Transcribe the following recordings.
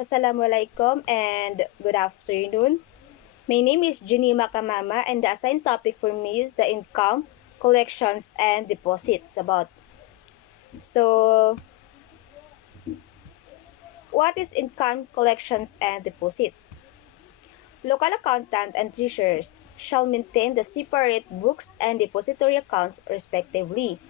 Assalamualaikum and good afternoon. My name is Junima Kamama and the assigned topic for me is the income, collections, and deposits about. So, what is income, collections, and deposits? Local accountant and treasurers shall maintain the separate books and depository accounts respectively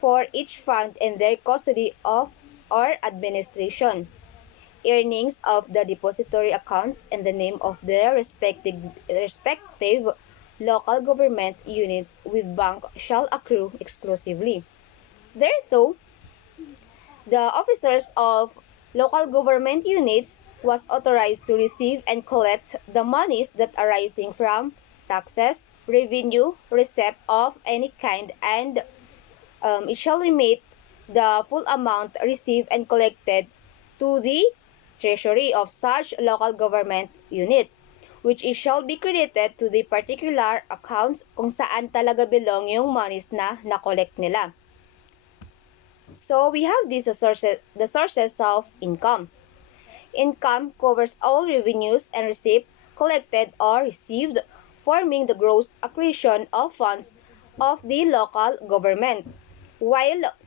for each fund and their custody of or administration. Earnings of the depository accounts and the name of their respective local government units with bank shall accrue exclusively. Therefore, the officers of local government units was authorized to receive and collect the monies that arising from taxes, revenue, receipt of any kind, and it shall remit the full amount received and collected to the treasury of such local government unit, which it shall be credited to the particular accounts kung saan talaga belong yung monies na na-collect nila. So we have the sources of income. Income covers all revenues and receipts collected or received, forming the gross accretion of funds of the local government, while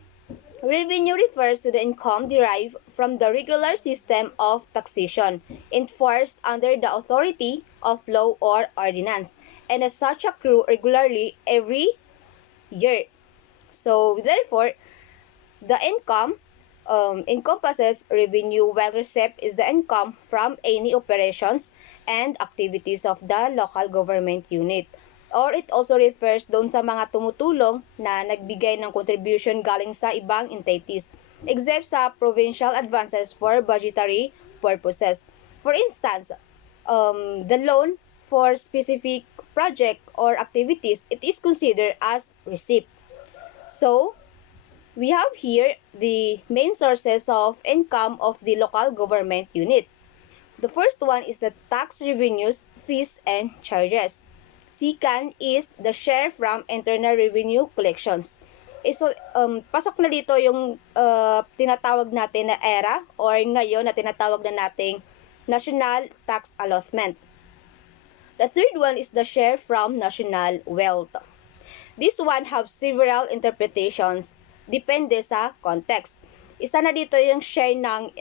revenue refers to the income derived from the regular system of taxation enforced under the authority of law or ordinance, and as such accrue regularly every year. So therefore, the income encompasses revenue, while receipt is the income from any operations and activities of the local government unit. Or it also refers doon sa mga tumutulong na nagbigay ng contribution galing sa ibang entities, except sa provincial advances for budgetary purposes. For instance, the loan for specific project or activities, it is considered as receipt. So, we have here the main sources of income of the local government unit. The first one is the tax revenues, fees, and charges. Second is the share from internal revenue collections. So, pasok na dito yung tinatawag natin na ERA or ngayon na tinatawag na nating National Tax Allotment. The third one is the share from national wealth. This one have several interpretations, depende sa context. Isa na dito yung share ng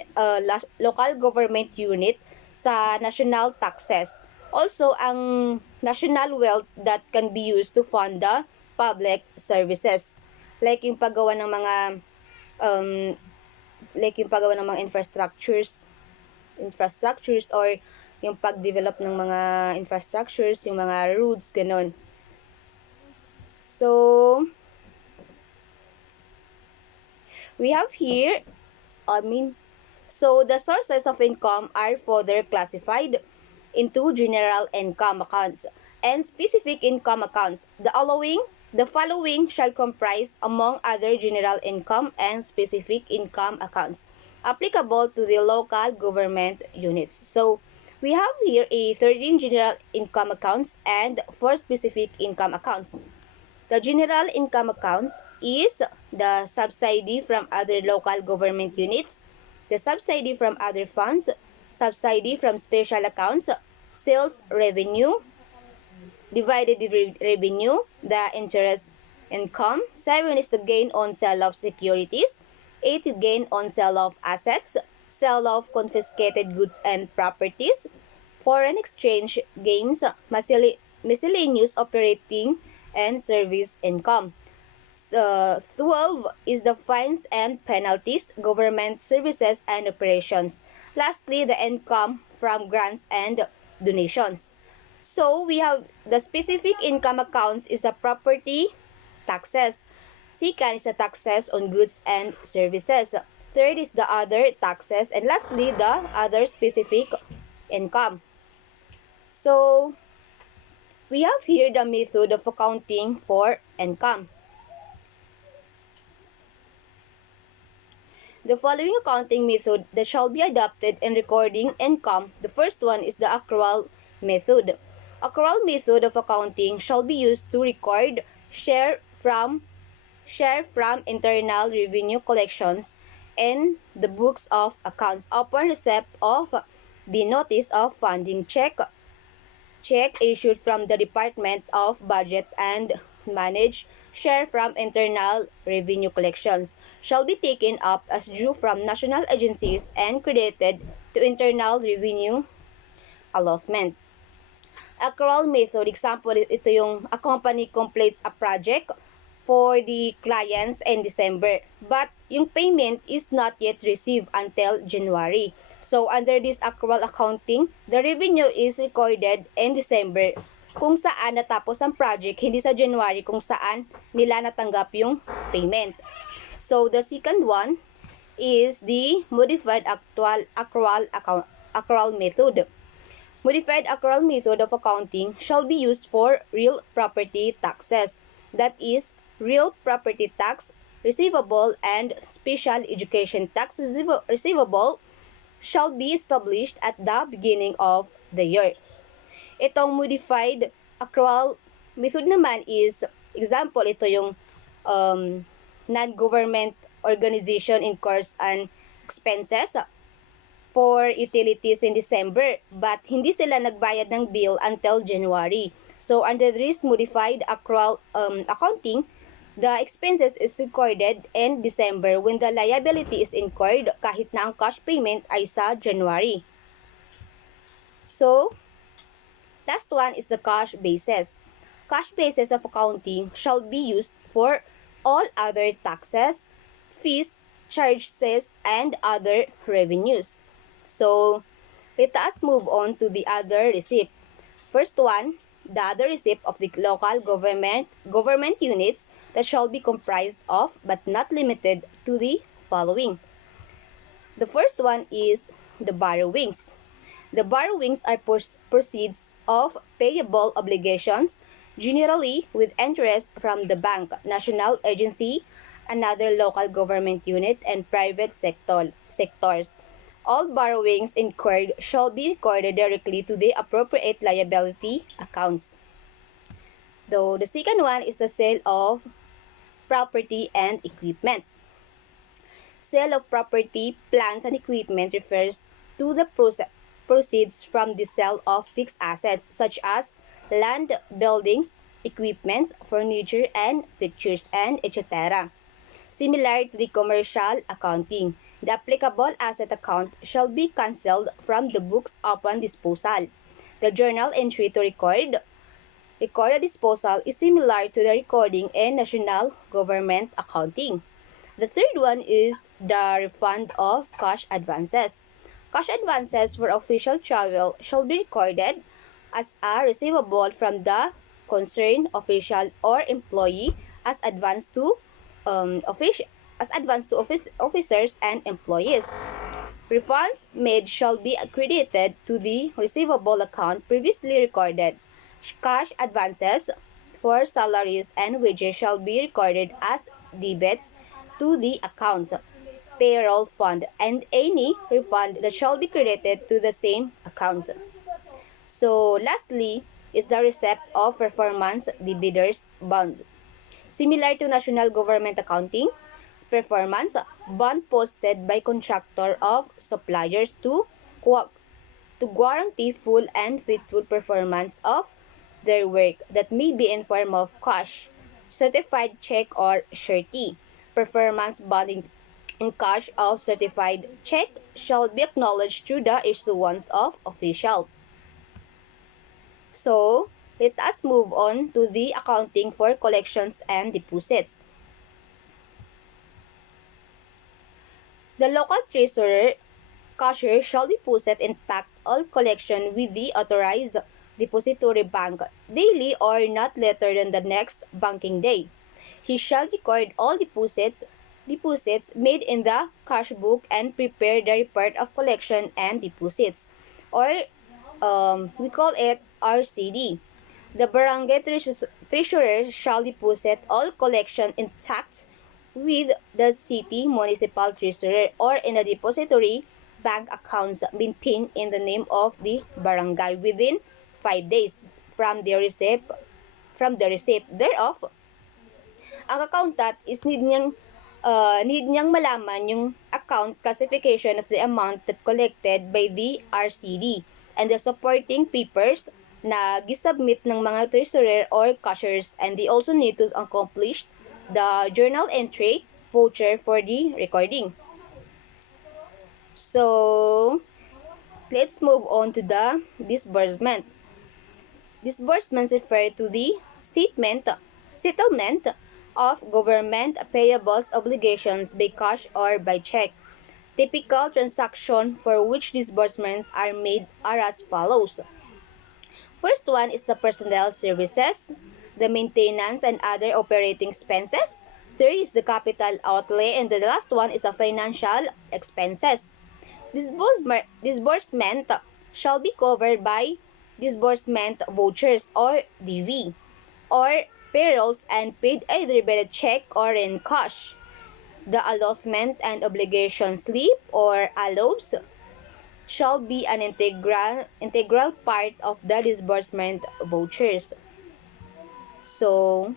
local government unit sa national taxes. Also, ang national wealth that can be used to fund the public services. Like yung paggawa ng mga infrastructures or yung pag-develop ng mga infrastructures, yung mga roads, ganun. So, we have here, so the sources of income are further classified into general income accounts and specific income accounts. The following shall comprise, among other, general income and specific income accounts applicable to the local government units. So, we have here a 13 general income accounts and 4 specific income accounts. The general income accounts is the subsidy from other local government units, the subsidy from other funds, subsidy from special accounts, sales revenue, divided revenue, the interest income. 7 is the gain on sale of securities. 8 is gain on sale of assets, sale of confiscated goods and properties, foreign exchange gains, miscellaneous operating and service income. 12 is the fines and penalties, government services and operations. Lastly, the income from grants and donations. So, we have the specific income accounts is a property taxes. Second is the taxes on goods and services. Third is the other taxes. And lastly, the other specific income. So, we have here the method of accounting for income. The following accounting method that shall be adopted in recording income. The first one is the accrual method. Accrual method of accounting shall be used to record share from internal revenue collections in the books of accounts upon receipt of the notice of funding check issued from the Department of Budget and Manage share from Internal Revenue Collections shall be taken up as due from national agencies and credited to Internal Revenue allotment. Accrual method, example, ito yung a company completes a project for the clients in December, but yung payment is not yet received until January. So, under this accrual accounting, the revenue is recorded in December kung saan natapos ang project, hindi sa January kung saan nila natanggap yung payment. So, the second one is the modified accrual method. Modified accrual method of accounting shall be used for real property taxes, that is, real property tax receivable and special education tax receivable shall be established at the beginning of the year. Itong modified accrual method naman is, example, ito yung non-government organization incurs and expenses for utilities in December, but hindi sila nagbayad ng bill until January. So, under this modified accrual accounting, the expenses is recorded in December when the liability is incurred kahit na ang cash payment ay sa January. So, last one is the cash basis. Cash basis of accounting shall be used for all other taxes, fees, charges, and other revenues. So, let us move on to the other receipt. First one, the other receipt of the local government units that shall be comprised of but not limited to the following. The first one is the borrowings. The borrowings are proceeds of payable obligations, generally with interest from the bank, national agency, another local government unit, and private sectors. All borrowings incurred shall be recorded directly to the appropriate liability accounts. Though the second one is the sale of property and equipment. Sale of property, plants, and equipment refers to the proceeds from the sale of fixed assets such as land, buildings, equipments, furniture, and fixtures, and etc. Similar to the commercial accounting, the applicable asset account shall be cancelled from the books upon disposal. The journal entry to record a disposal is similar to the recording in national government accounting. The third one is the refund of cash advances. Cash advances for official travel shall be recorded as a receivable from the concerned official or employee as advance to officers and employees. Refunds made shall be credited to the receivable account previously recorded. Cash advances for salaries and wages shall be recorded as debits to the accounts payroll fund, and any refund that shall be credited to the same accounts. So, lastly is the receipt of performance dividers bonds. Similar to national government accounting, performance bond posted by contractor of suppliers to guarantee full and faithful performance of their work that may be in form of cash, certified check, or surety. Performance bonding in cash of certified check shall be acknowledged through the issuance of official. So, let us move on to the accounting for collections and deposits. The local treasurer cashier shall deposit intact all collection with the authorized depository bank daily or not later than the next banking day. He shall record all deposits made in the cash book and prepare the report of collection and deposits, or we call it RCD. The barangay treasurer shall deposit all collection intact with the city municipal treasurer or in a depository bank accounts maintained in the name of the barangay within 5 days from the receipt thereof. Ang accountant is need niyang need niyang malaman yung account classification of the amount that collected by the RCD and the supporting papers na gisubmit ng mga treasurer or cashiers, and they also need to accomplish the journal entry voucher for the recording. So, let's move on to the disbursement. Disbursements refer to the settlement of government payables obligations by cash or by check. Typical transaction for which disbursements are made are as follows. First one is the personnel services, the maintenance and other operating expenses. Third is the capital outlay, and the last one is the financial expenses. Disbursement shall be covered by disbursement vouchers or DV, or payrolls and paid either by the check or in cash. The allotment and obligation slip or allowance shall be an integral part of the disbursement vouchers. So,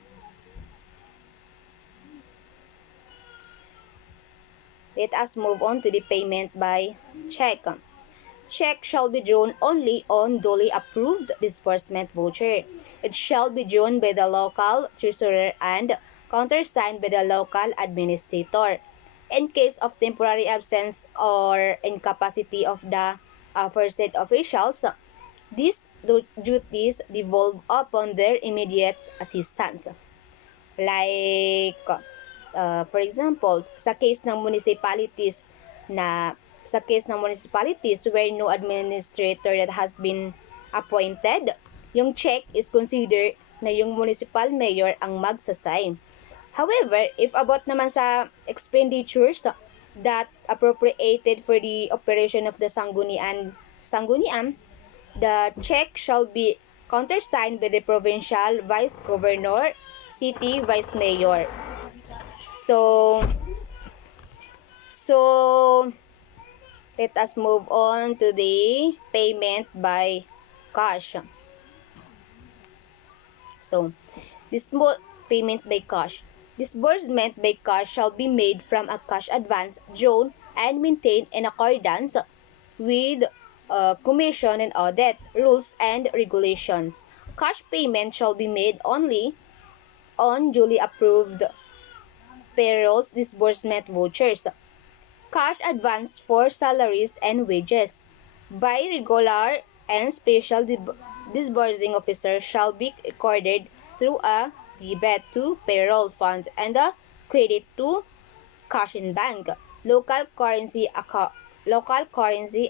let us move on to the payment by check. Check shall be drawn only on duly approved disbursement voucher. It shall be drawn by the local treasurer and countersigned by the local administrator. In case of temporary absence or incapacity of the aforesaid officials, these duties devolve upon their immediate assistants. Like, for example, sa case ng municipalities where no administrator that has been appointed, yung check is considered na yung municipal mayor ang magsasign. However, if about naman sa expenditures that appropriated for the operation of the sanggunian, the check shall be countersigned by the provincial vice governor, city vice mayor. So let us move on to the payment by cash. So, this payment by cash. Disbursement by cash shall be made from a cash advance drawn and maintained in accordance with commission and audit rules and regulations. Cash payment shall be made only on duly approved payrolls disbursement vouchers. Cash advance for salaries and wages by regular and special disbursing officer shall be recorded through a debit to payroll fund and a credit to cash in bank, local currency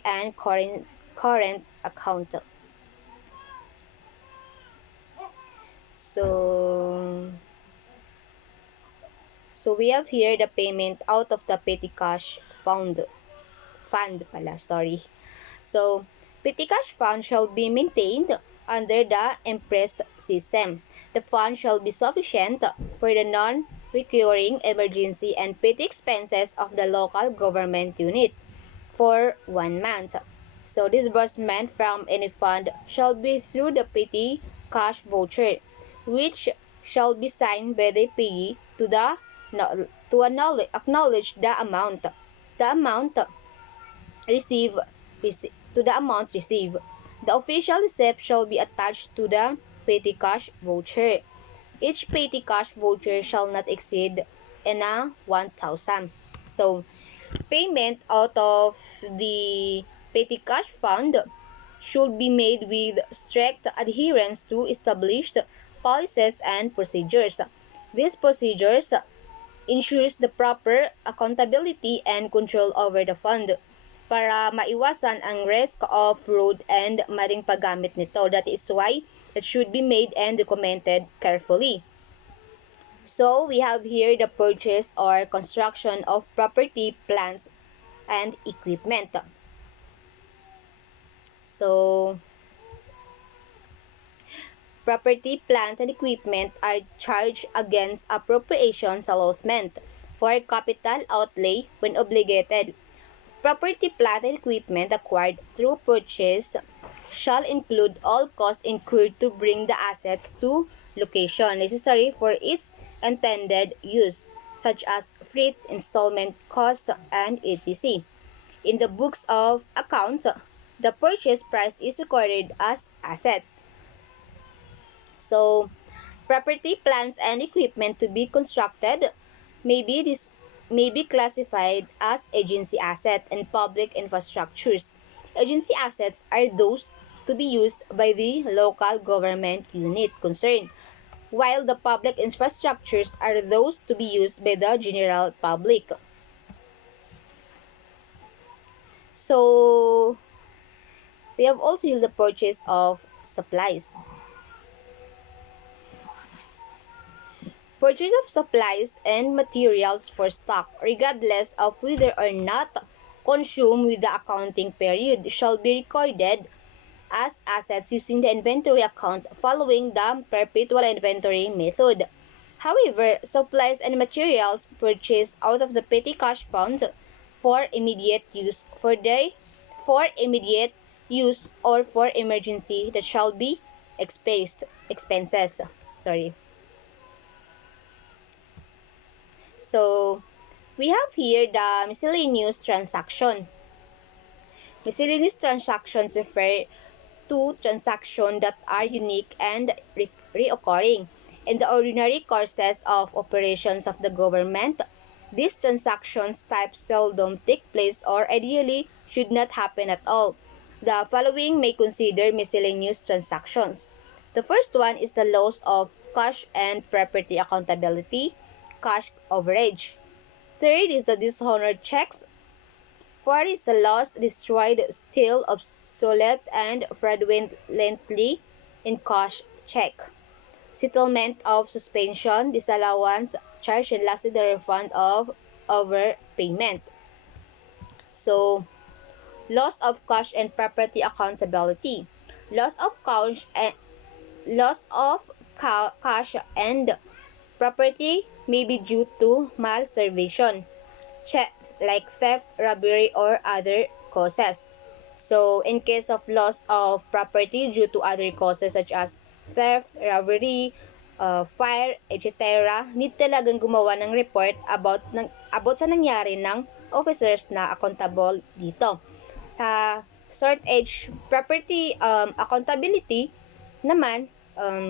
and current account. So we have here the payment out of the petty cash fund pala, sorry. So, petty cash fund shall be maintained under the impressed system. The fund shall be sufficient for the non-recurring emergency and petty expenses of the local government unit for 1 month. So, disbursement from any fund shall be through the petty cash voucher, which shall be signed by the payee to acknowledge the amount received. The official receipt shall be attached to the petty cash voucher. Each petty cash voucher shall not exceed 1,000. So, payment out of the petty cash fund should be made with strict adherence to established policies and procedures. These procedures ensures the proper accountability and control over the fund para maiwasan ang risk of fraud and maling paggamit nito. That is why it should be made and documented carefully. So, we have here the purchase or construction of property, plants, and equipment. So, property, plant, and equipment are charged against appropriations allotment for capital outlay when obligated. Property, plant, and equipment acquired through purchase shall include all costs incurred to bring the assets to location necessary for its intended use, such as concrete installment cost, and etc. In the books of accounts, the purchase price is recorded as assets. So, property, plants, and equipment to be constructed may be, may be classified as agency asset and public infrastructures. Agency assets are those to be used by the local government unit concerned, while the public infrastructures are those to be used by the general public. So, we have also the purchase of supplies. Purchase of supplies and materials for stock, regardless of whether or not consumed with the accounting period, shall be recorded as assets using the inventory account following the perpetual inventory method. However, supplies and materials purchased out of the petty cash fund for immediate use for immediate use or for emergency that shall be expenses. Sorry. So, we have here the miscellaneous transaction. Miscellaneous transactions refer to transactions that are unique and reoccurring in the ordinary courses of operations of the government. These transactions types seldom take place or ideally should not happen at all. The following may consider miscellaneous transactions. The first one is the loss of cash and property accountability, cash overage. Third is the dishonored checks. Fourth is the lost, destroyed, still, obsolete, and fraudulently in cash check. Settlement of suspension, disallowance, charge, and lastly the refund of overpayment. So, loss of cash and property accountability. Loss of cash and cash and property may be due to malservation, like theft, robbery, or other causes. So, in case of loss of property due to other causes such as theft, robbery, fire, etc., need talagang gumawa ng report about sa nangyari ng officers na accountable dito. Sa short age property accountability naman,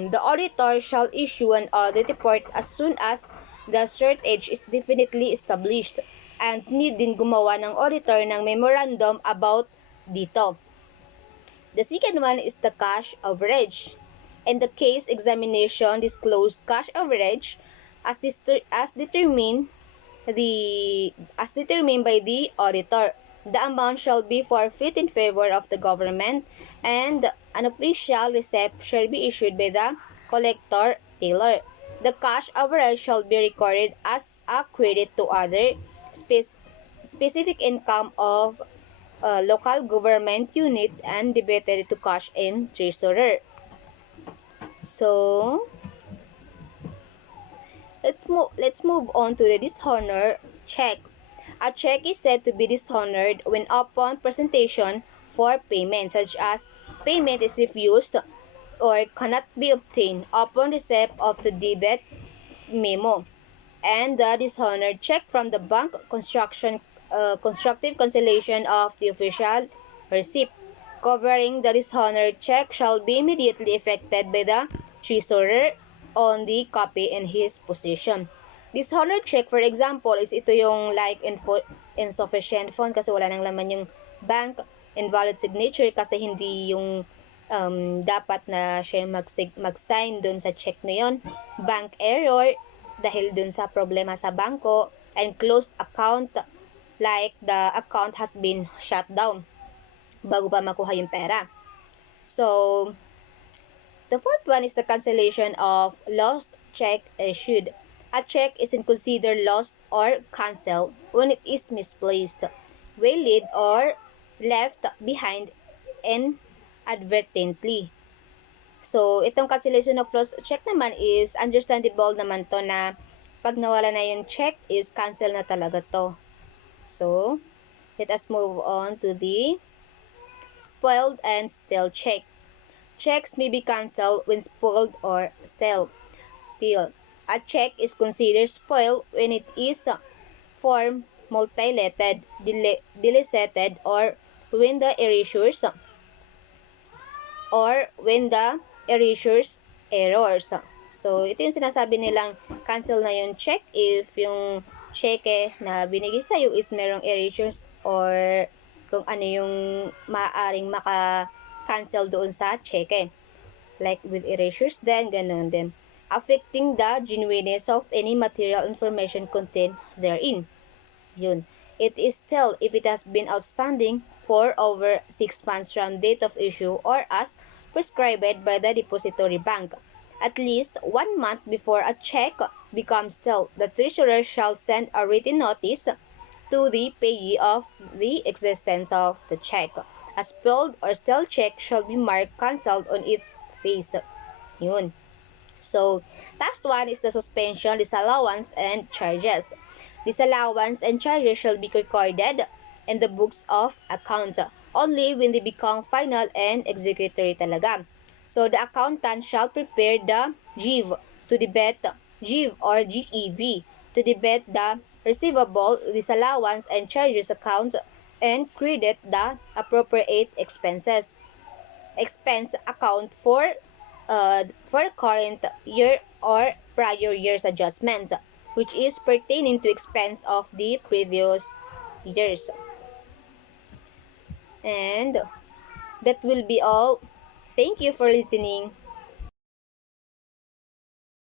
the auditor shall issue an audit report as soon as the shortage is definitely established and need din gumawa ng auditor ng memorandum about dito. The second one is the cash average. In the case examination disclosed cash average as, as determined as determined by the auditor. The amount shall be forfeit in favor of the government and an official receipt shall be issued by the collector tailor. The cash average shall be recorded as a credit to other specific income of local government unit and debited to cash and treasurer. So, let's move on to the dishonor check. A check is said to be dishonored when upon presentation for payment, such as payment is refused or cannot be obtained upon receipt of the debit memo, and the dishonored check from the bank constructive cancellation of the official receipt. Covering the dishonored check shall be immediately effected by the treasurer on the copy in his possession. Dishonored check, for example, is ito yung like insufficient fund kasi wala nang laman yung bank, invalid signature kasi hindi yung dapat na siya mag-sign dun sa check na yon, bank error dahil dun sa problema sa bangko, and closed account like the account has been shut down bago pa makuha yung pera. So, the fourth one is the cancellation of lost check issued. A check is considered lost or cancelled when it is misplaced, waylaid, or left behind inadvertently. So, itong cancellation of lost check naman is understandable naman to na pag nawala na yung check is cancel na talaga to. So, let us move on to the spoiled and stale check. Checks may be cancelled when spoiled or stale. A check is considered spoiled when it is form multileted, deleted, or when the erasures errors. So, ito yung sinasabi nilang cancel na yung check if yung cheque na binigay sa'yo is merong erasures or kung ano yung maaaring maka-cancel doon sa cheque. Like with erasures then, ganun din. Affecting the genuineness of any material information contained therein. Yun. It is still if it has been outstanding for over 6 months from date of issue or as prescribed by the depository bank. At least 1 month before a check becomes still, the treasurer shall send a written notice to the payee of the existence of the check. A spilled or still check shall be marked cancelled on its face. Yun. So, last one is the suspension, disallowance, and charges. Disallowance and charges shall be recorded in the books of account only when they become final and executory talaga. So, the accountant shall prepare the GIV to debit GIV or GEV to debit the receivable, disallowance, and charges account and credit the appropriate expense account for current year or prior year's adjustments, which is pertaining to expense of the previous years. And that will be all. Thank you for listening.